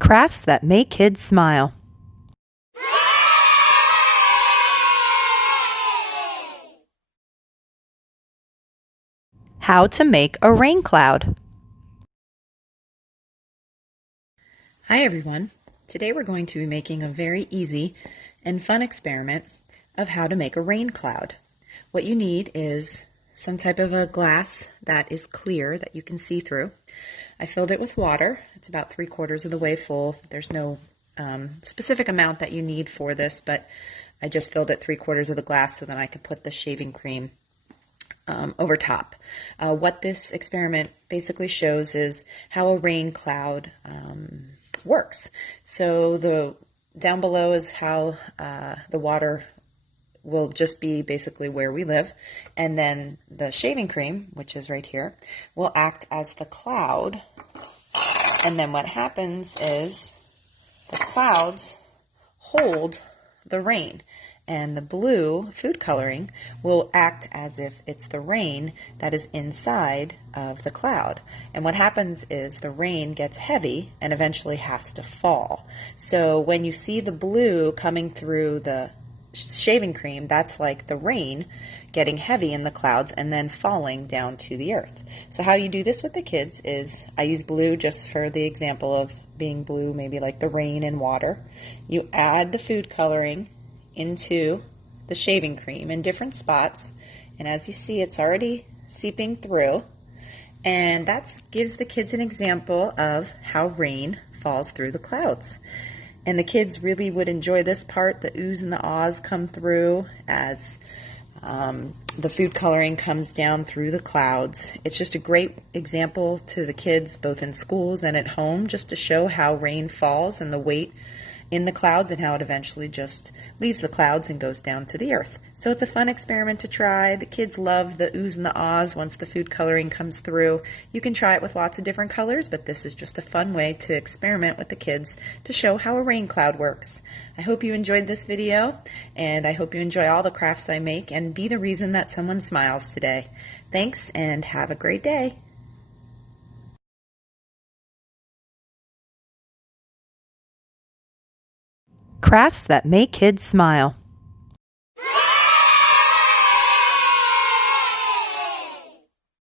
Crafts that make kids smile. How to make a rain cloud. Hi everyone. Today we're going to be making a very easy and fun experiment of how to make a rain cloud. What you need is some type of a glass that is clear that you can see through. I filled it with water. It's about 3/4 of the way full. There's no specific amount that you need for this, but I just filled it 3/4 of the glass so that I could put the shaving cream over top. What this experiment basically shows is how a rain cloud works. So down below is how the water will just be basically where we live, and then the shaving cream, which is right here, will act as the cloud. And then what happens is the clouds hold the rain, and the blue food coloring will act as if it's the rain that is inside of the cloud. And what happens is the rain gets heavy and eventually has to fall. So when you see the blue coming through the shaving cream, that's like the rain getting heavy in the clouds and then falling down to the earth. So how you do this with the kids is, I use blue just for the example of being blue, maybe like the rain and water. You add the food coloring into the shaving cream in different spots, and as you see, it's already seeping through, and that gives the kids an example of how rain falls through the clouds. And the kids really would enjoy this part. The oohs and the ahs come through as the food coloring comes down through the clouds. It's just a great example to the kids, both in schools and at home, just to show how rain falls and the weight in the clouds and how it eventually just leaves the clouds and goes down to the earth. So it's a fun experiment to try. The kids love the oohs and the ahs once the food coloring comes through. You can try it with lots of different colors, but this is just a fun way to experiment with the kids to show how a rain cloud works. I hope you enjoyed this video, and I hope you enjoy all the crafts I make and be the reason that someone smiles today. Thanks, and have a great day. Crafts that make kids smile.